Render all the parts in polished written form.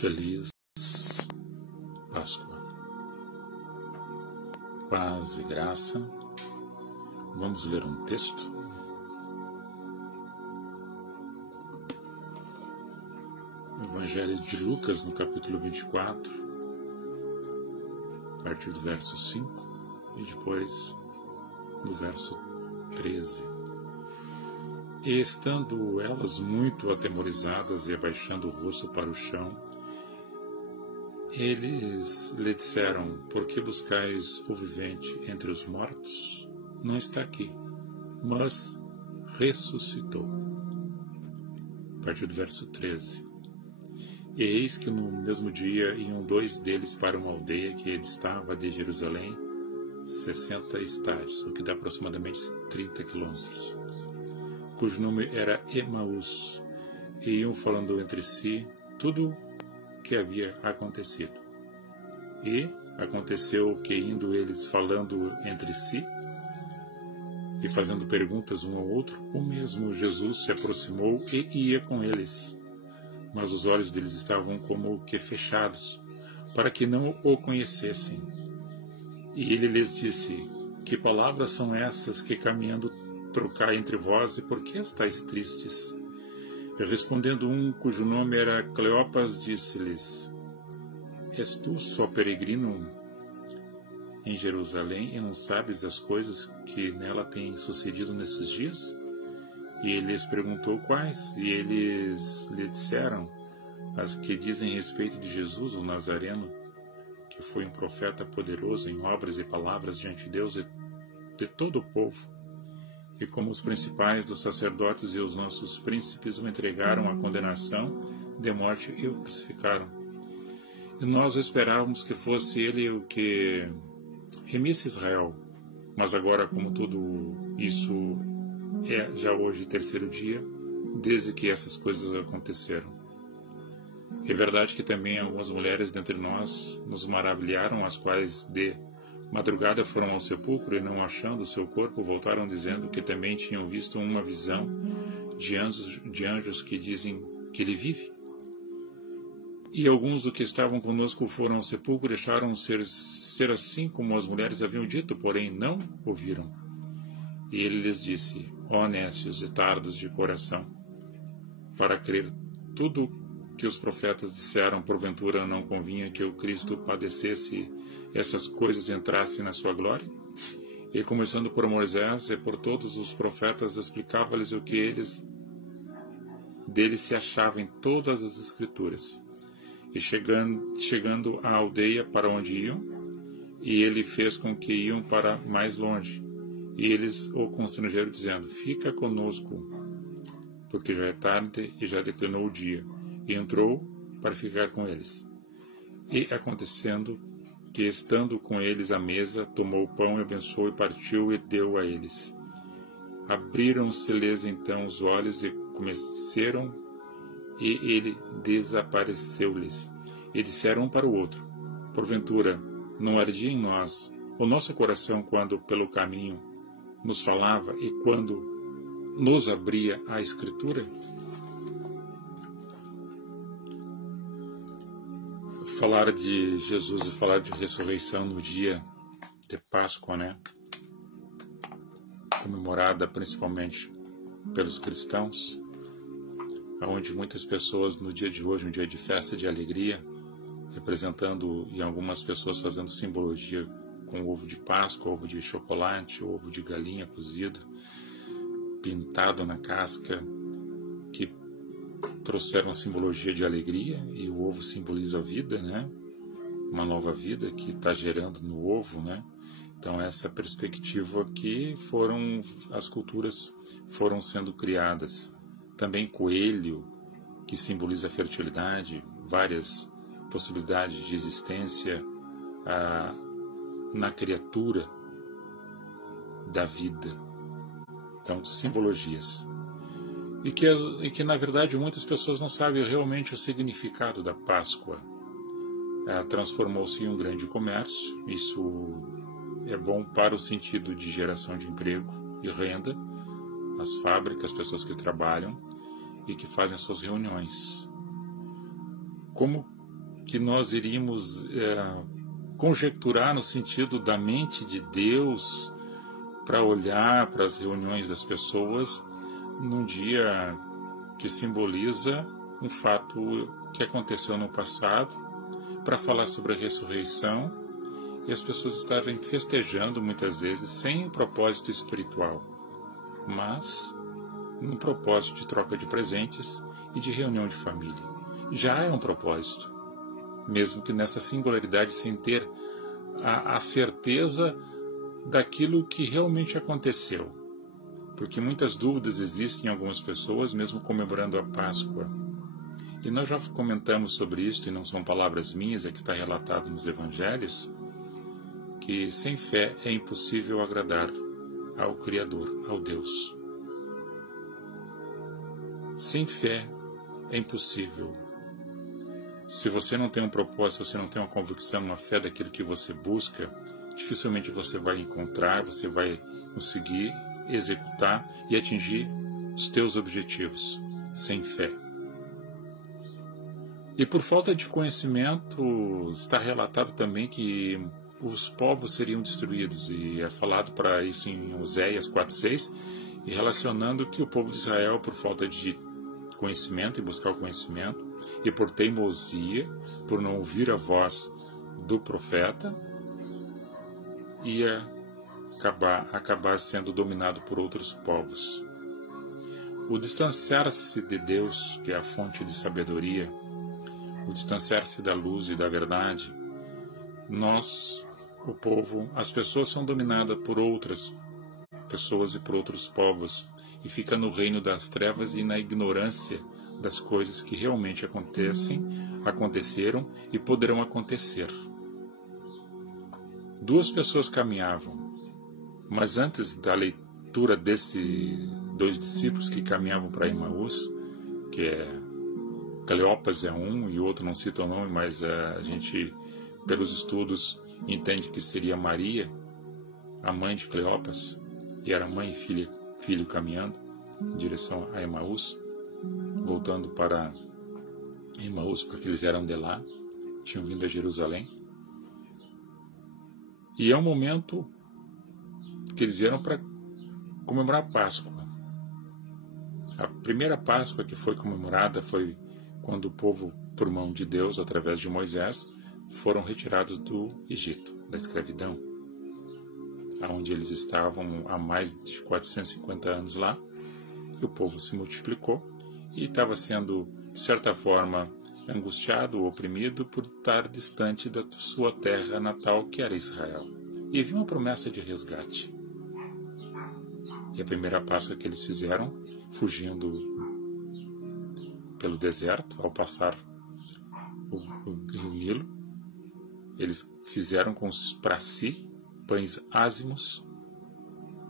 Feliz Páscoa, paz e graça. Vamos ler um texto. Evangelho de Lucas, no capítulo 24, a partir do verso 5 e depois no verso 13. E estando elas muito atemorizadas e abaixando o rosto para o chão, eles lhe disseram: por que buscais o vivente entre os mortos? Não está aqui, mas ressuscitou. A partir do verso 13. E eis que no mesmo dia iam dois deles para uma aldeia que distava de Jerusalém 60 estádios, o que dá aproximadamente 30 quilômetros, cujo nome era Emaús, e iam falando entre si tudo que havia acontecido. E aconteceu que, indo eles falando entre si e fazendo perguntas um ao outro, o mesmo Jesus se aproximou e ia com eles. Mas os olhos deles estavam como que fechados, para que não o conhecessem. E ele lhes disse: que palavras são essas que caminhando trocai entre vós, e por que estáis tristes? E respondendo um, cujo nome era Cleopas, disse-lhes: és tu só peregrino em Jerusalém e não sabes as coisas que nela têm sucedido nesses dias? E ele lhes perguntou quais, e eles lhe disseram: as que dizem respeito de Jesus, o Nazareno, que foi um profeta poderoso em obras e palavras diante de Deus e de todo o povo. E como os principais dos sacerdotes e os nossos príncipes o entregaram à condenação de morte e o crucificaram. E nós esperávamos que fosse ele o que remisse Israel. Mas agora, como tudo isso é já hoje terceiro dia, desde que essas coisas aconteceram. É verdade que também algumas mulheres dentre nós nos maravilharam, as quais de madrugada foram ao sepulcro e, não achando o seu corpo, voltaram dizendo que também tinham visto uma visão de anjos que dizem que ele vive. E alguns do que estavam conosco foram ao sepulcro e acharam ser assim como as mulheres haviam dito, porém não ouviram. E ele lhes disse: ó nécios e tardos de coração, para crer tudo que os profetas disseram, porventura não convinha que o Cristo padecesse essas coisas entrassem na sua glória? E começando por Moisés e por todos os profetas, explicava-lhes o que deles se achava em todas as escrituras. E chegando à aldeia para onde iam, e ele fez com que iam para mais longe. E eles o constrangeram, dizendo: fica conosco, porque já é tarde e já declinou o dia. E entrou para ficar com eles. E acontecendo que, estando com eles à mesa, tomou o pão e abençoou e partiu e deu a eles. Abriram-se-lhes então os olhos e começaram, e ele desapareceu-lhes. E disseram um para o outro: porventura não ardia em nós o nosso coração quando pelo caminho nos falava e quando nos abria a Escritura? Falar de Jesus e falar de ressurreição no dia de Páscoa, né? Comemorada principalmente pelos cristãos, onde muitas pessoas no dia de hoje, um dia de festa, de alegria, representando, e algumas pessoas fazendo simbologia com ovo de Páscoa, ovo de chocolate, ovo de galinha cozido, pintado na casca, que trouxeram a simbologia de alegria, e o ovo simboliza a vida, né? Uma nova vida que está gerando no ovo, né? Então essa perspectiva que as culturas foram sendo criadas. Também coelho, que simboliza a fertilidade, várias possibilidades de existência na criatura da vida. Então, simbologias. E que na verdade muitas pessoas não sabem realmente o significado da Páscoa. Transformou-se em um grande comércio. Isso é bom para o sentido de geração de emprego e renda, as fábricas, as pessoas que trabalham e que fazem suas reuniões. Como que nós iríamos conjecturar no sentido da mente de Deus para olhar para as reuniões das pessoas num dia que simboliza um fato que aconteceu no passado, para falar sobre a ressurreição, e as pessoas estarem festejando muitas vezes sem um propósito espiritual, mas num propósito de troca de presentes e de reunião de família. Já é um propósito, mesmo que nessa singularidade, sem ter a certeza daquilo que realmente aconteceu. Porque muitas dúvidas existem em algumas pessoas, mesmo comemorando a Páscoa. E nós já comentamos sobre isso, e não são palavras minhas, é que está relatado nos Evangelhos, que sem fé é impossível agradar ao Criador, ao Deus. Sem fé é impossível. Se você não tem um propósito, se você não tem uma convicção, uma fé daquilo que você busca, dificilmente você vai encontrar, você vai conseguir executar e atingir os teus objetivos sem fé. E por falta de conhecimento, está relatado também que os povos seriam destruídos, e é falado para isso em Oséias 4:6, e relacionando que o povo de Israel, por falta de conhecimento e buscar o conhecimento, e por teimosia, por não ouvir a voz do profeta, ia acabar sendo dominado por outros povos. O distanciar-se de Deus, que é a fonte de sabedoria, o distanciar-se da luz e da verdade, nós, o povo, as pessoas são dominadas por outras pessoas e por outros povos, e fica no reino das trevas e na ignorância das coisas que realmente aconteceram e poderão acontecer. Duas pessoas caminhavam, mas antes da leitura desses dois discípulos que caminhavam para Emaús, que Cleopas é um e o outro não cita o nome, mas a gente, pelos estudos, entende que seria Maria, a mãe de Cleopas, e era mãe e filho caminhando em direção a Emaús, voltando para Emaús, porque eles eram de lá, tinham vindo a Jerusalém. E é um momento que eles vieram para comemorar a Páscoa. A primeira Páscoa que foi comemorada foi quando o povo, por mão de Deus, através de Moisés, foram retirados do Egito, da escravidão, onde eles estavam há mais de 450 anos lá, e o povo se multiplicou e estava sendo, de certa forma, angustiado, oprimido por estar distante da sua terra natal, que era Israel. E havia uma promessa de resgate. E a primeira Páscoa que eles fizeram, fugindo pelo deserto, ao passar o rio Nilo, eles fizeram para si pães ázimos,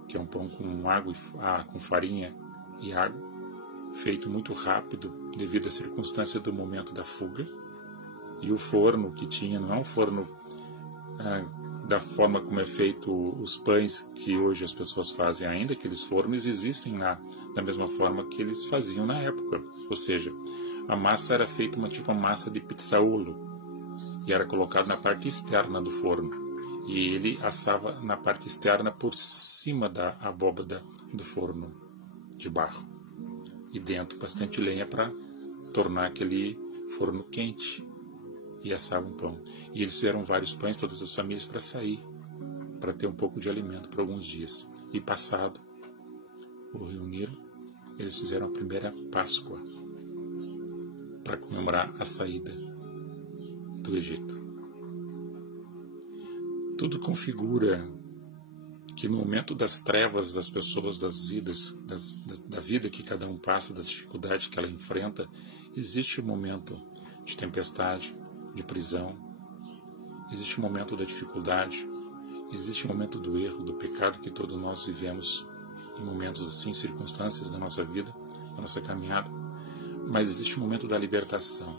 que é um pão com água, com farinha e água, feito muito rápido devido à circunstância do momento da fuga. E o forno que tinha não é um forno da forma como é feito os pães que hoje as pessoas fazem ainda. Aqueles fornos existem lá da mesma forma que eles faziam na época, ou seja, a massa era feita uma massa de pizzaulo e era colocado na parte externa do forno, e ele assava na parte externa por cima da abóbada do forno de barro, e dentro bastante lenha para tornar aquele forno quente, e assavam pão. E eles fizeram vários pães, todas as famílias, para sair, para ter um pouco de alimento por alguns dias. E passado o rio Nilo, eles fizeram a primeira Páscoa para comemorar a saída do Egito. Tudo configura que no momento das trevas das pessoas, das vidas, da vida que cada um passa, das dificuldades que ela enfrenta, existe um momento de tempestade, de prisão, existe um momento da dificuldade, existe um momento do erro, do pecado que todos nós vivemos em momentos assim, circunstâncias da nossa vida, da nossa caminhada, mas existe um momento da libertação,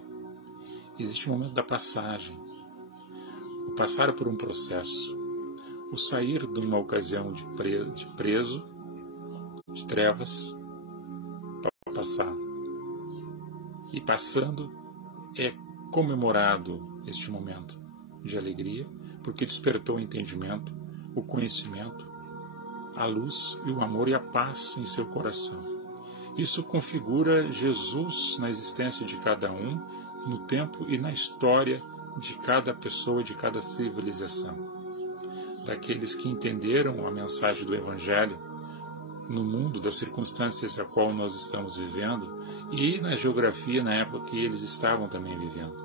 existe um momento da passagem, o passar por um processo, o sair de uma ocasião de preso, de trevas, para passar. E passando é comemorado este momento de alegria, porque despertou o entendimento, o conhecimento, a luz e o amor e a paz em seu coração. Isso configura Jesus na existência de cada um, no tempo e na história de cada pessoa, de cada civilização. Daqueles que entenderam a mensagem do Evangelho no mundo, das circunstâncias a qual nós estamos vivendo e na geografia, na época que eles estavam também vivendo.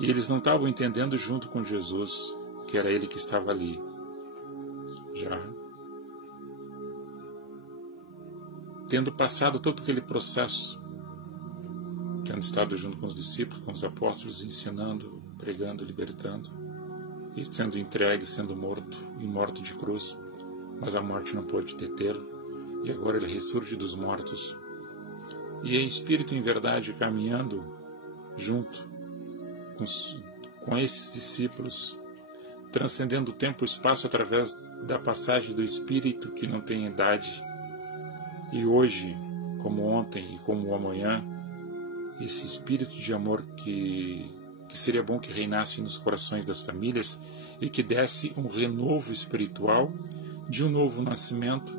E eles não estavam entendendo junto com Jesus, que era Ele que estava ali. Já tendo passado todo aquele processo, tendo estado junto com os discípulos, com os apóstolos, ensinando, pregando, libertando, e sendo entregue, sendo morto, e morto de cruz, mas a morte não pôde detê-lo, e agora ele ressurge dos mortos, e em espírito e em verdade caminhando junto com esses discípulos, transcendendo o tempo e o espaço através da passagem do Espírito que não tem idade. E hoje, como ontem e como amanhã, esse espírito de amor que seria bom que reinasse nos corações das famílias e que desse um renovo espiritual de um novo nascimento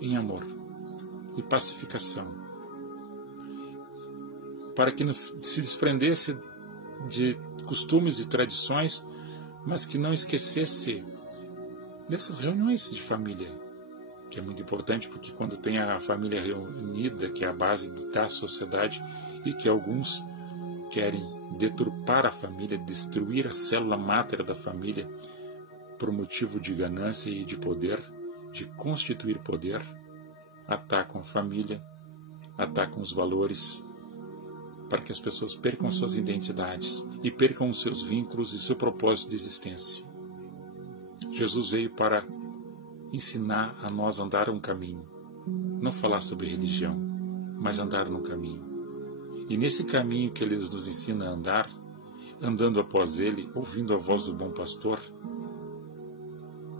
em amor e pacificação, para que não se desprendesse de costumes e tradições, mas que não esquecesse dessas reuniões de família, que é muito importante, porque quando tem a família reunida, que é a base da sociedade, e que alguns querem deturpar a família, destruir a célula máter da família por motivo de ganância e de poder, de constituir poder, atacam a família, atacam os valores, para que as pessoas percam suas identidades e percam os seus vínculos e seu propósito de existência. Jesus veio para ensinar a nós a andar um caminho, não falar sobre religião, mas andar num caminho. E nesse caminho que Ele nos ensina a andar, andando após Ele, ouvindo a voz do bom pastor,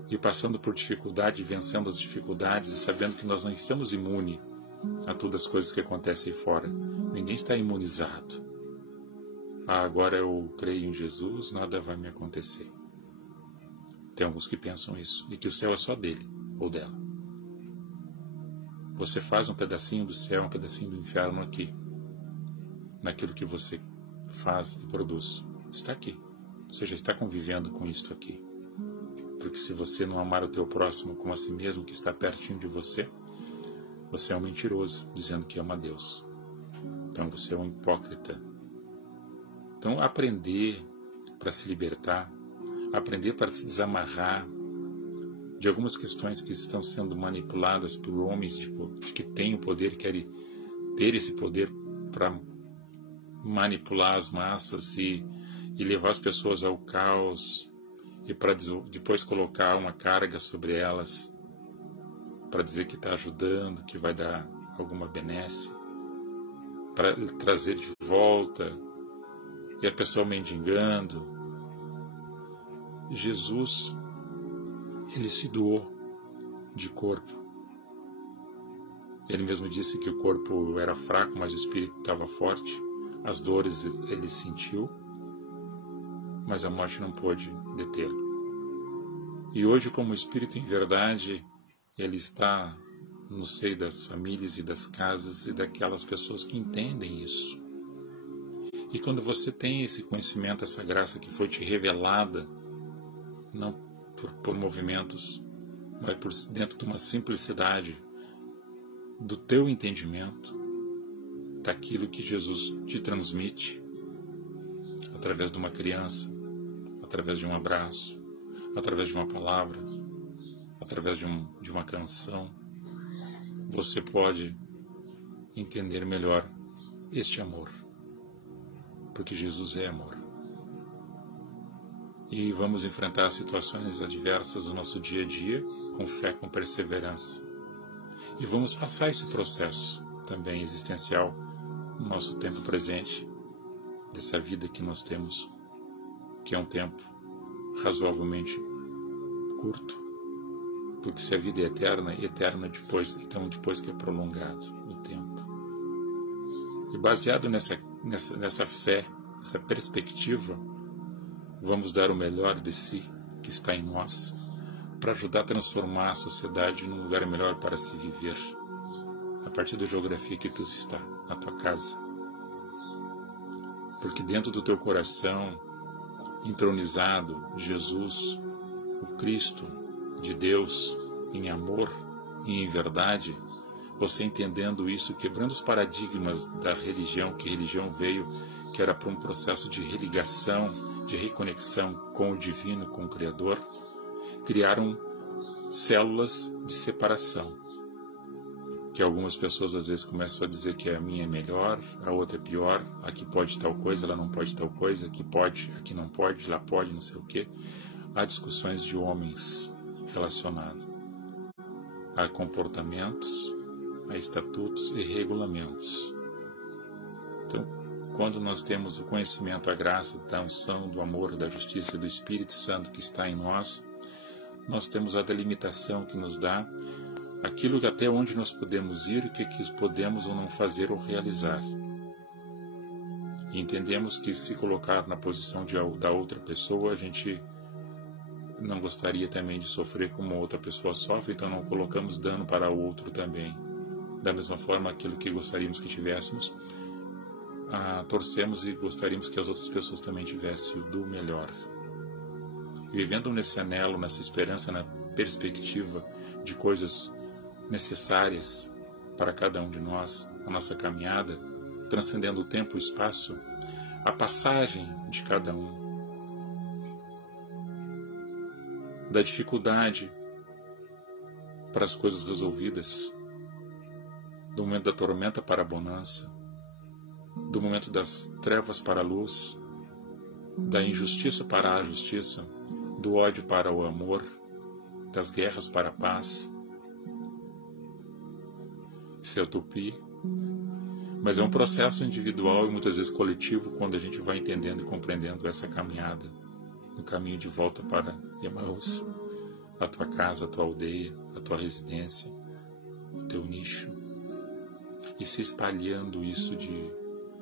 e passando por dificuldade, vencendo as dificuldades, e sabendo que nós não estamos imunes a todas as coisas que acontecem aí fora. Ninguém está imunizado. Agora eu creio em Jesus, nada vai me acontecer. Tem alguns que pensam isso, e que o céu é só dele ou dela. Você faz um pedacinho do céu, um pedacinho do inferno aqui, naquilo que você faz e produz. Está aqui. Você já está convivendo com isto aqui. Porque se você não amar o teu próximo como a si mesmo, que está pertinho de você, você é um mentiroso, dizendo que ama Deus. Então você é um hipócrita. Então aprender para se libertar, aprender para se desamarrar de algumas questões que estão sendo manipuladas por homens que têm o poder, querem ter esse poder para manipular as massas e levar as pessoas ao caos, e para depois colocar uma carga sobre elas, para dizer que está ajudando, que vai dar alguma benesse, para trazer de volta, e a pessoa mendigando. Jesus, Ele se doou de corpo. Ele mesmo disse que o corpo era fraco, mas o espírito estava forte. As dores Ele sentiu, mas a morte não pôde detê-lo. E hoje, como espírito em verdade, Ele está no seio das famílias e das casas e daquelas pessoas que entendem isso. E quando você tem esse conhecimento, essa graça que foi te revelada, não por movimentos, mas por dentro de uma simplicidade do teu entendimento, daquilo que Jesus te transmite, através de uma criança, através de um abraço, através de uma palavra, através de uma canção, você pode entender melhor este amor, porque Jesus é amor. E vamos enfrentar situações adversas do nosso dia a dia com fé, com perseverança. E vamos passar esse processo também existencial no nosso tempo presente, dessa vida que nós temos, que é um tempo razoavelmente curto, porque se a vida é eterna, eterna depois, então depois que é prolongado o tempo. E baseado nessa fé, essa perspectiva, vamos dar o melhor de si que está em nós, para ajudar a transformar a sociedade num lugar melhor para se viver, a partir da geografia que tu está, na tua casa. Porque dentro do teu coração, entronizado, Jesus, o Cristo de Deus, em amor e em verdade, você entendendo isso, quebrando os paradigmas da religião, que a religião veio, que era para um processo de religação, de reconexão com o divino, com o Criador, criaram células de separação, que algumas pessoas às vezes começam a dizer que a minha é melhor, a outra é pior, aqui pode tal coisa, lá não pode tal coisa, aqui pode, aqui não pode, lá pode, não sei o quê. Há discussões de homens relacionadas a comportamentos, a estatutos e regulamentos. Então, quando nós temos o conhecimento, a graça, da unção, do amor, da justiça e do Espírito Santo que está em nós, nós temos a delimitação que nos dá aquilo que até onde nós podemos ir, o que podemos ou não fazer ou realizar. E entendemos que se colocar na posição da outra pessoa, a gente não gostaria também de sofrer como outra pessoa sofre, então não colocamos dano para o outro também. Da mesma forma, aquilo que gostaríamos que tivéssemos, torcemos e gostaríamos que as outras pessoas também tivessem o do melhor. E vivendo nesse anelo, nessa esperança, na perspectiva de coisas necessárias para cada um de nós, a nossa caminhada, transcendendo o tempo e o espaço, a passagem de cada um, da dificuldade para as coisas resolvidas, do momento da tormenta para a bonança, do momento das trevas para a luz, da injustiça para a justiça, do ódio para o amor, das guerras para a paz. Isso é utopia, mas é um processo individual e muitas vezes coletivo quando a gente vai entendendo e compreendendo essa caminhada no caminho de volta para Emaús, a tua casa, a tua aldeia, a tua residência, o teu nicho, e se espalhando isso de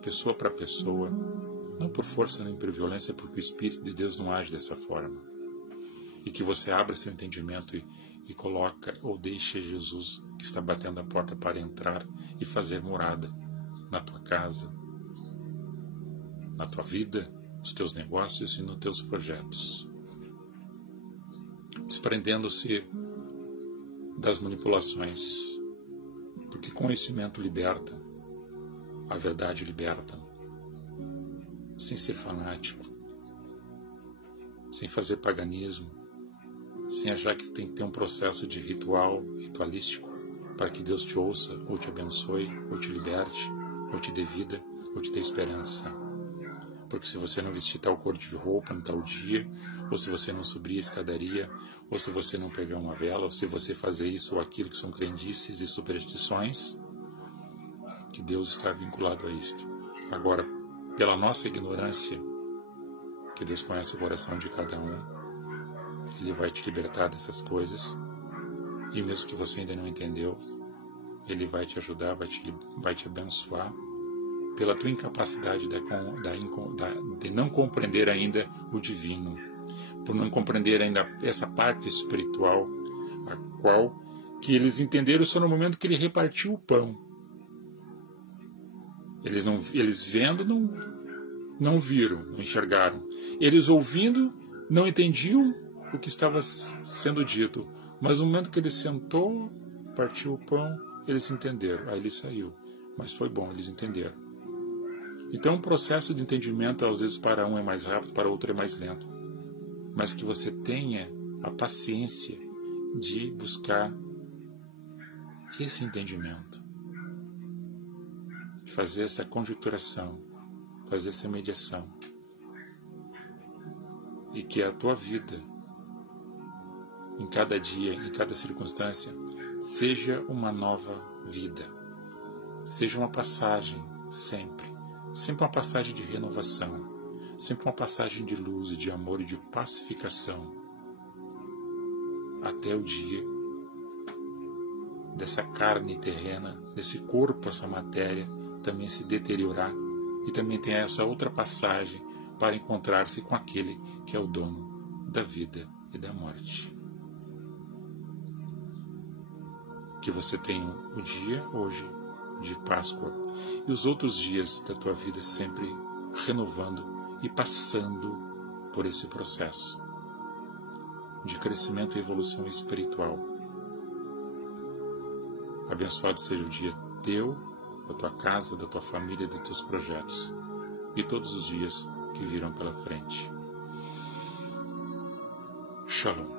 pessoa para pessoa, não por força nem por violência, porque o Espírito de Deus não age dessa forma. E que você abra seu entendimento e coloca ou deixa Jesus que está batendo a porta para entrar e fazer morada na tua casa, na tua vida, nos teus negócios e nos teus projetos. Desprendendo-se das manipulações, porque conhecimento liberta, a verdade liberta, sem ser fanático, sem fazer paganismo, sem achar que tem que ter um processo de ritualístico, para que Deus te ouça, ou te abençoe, ou te liberte, ou te dê vida, ou te dê esperança. Porque se você não vestir tal cor de roupa no tal dia, ou se você não subir a escadaria, ou se você não pegar uma vela, ou se você fazer isso ou aquilo, que são crendices e superstições, que Deus está vinculado a isto. Agora, pela nossa ignorância, que Deus conhece o coração de cada um, Ele vai te libertar dessas coisas, e mesmo que você ainda não entendeu, Ele vai te ajudar, vai te abençoar, pela tua incapacidade de não compreender ainda o divino, por não compreender ainda essa parte espiritual, a qual que eles entenderam só no momento que Ele repartiu o pão. Eles vendo não viram, não enxergaram. Eles ouvindo não entendiam o que estava sendo dito, mas no momento que Ele sentou, partiu o pão, eles entenderam. Aí Ele saiu, mas foi bom, eles entenderam. Então o processo de entendimento às vezes para um é mais rápido, para outro é mais lento, mas que você tenha a paciência de buscar esse entendimento, de fazer essa conjecturação, fazer essa mediação, e que a tua vida, em cada dia, em cada circunstância, seja uma nova vida, seja uma passagem sempre uma passagem de renovação, sempre uma passagem de luz e de amor e de pacificação, até o dia dessa carne terrena, desse corpo, essa matéria também se deteriorar e também tem essa outra passagem para encontrar-se com aquele que é o dono da vida e da morte. Que você tenha o dia hoje de Páscoa e os outros dias da tua vida sempre renovando e passando por esse processo de crescimento e evolução espiritual. Abençoado seja o dia teu, da tua casa, da tua família, dos teus projetos e todos os dias que virão pela frente. Shalom.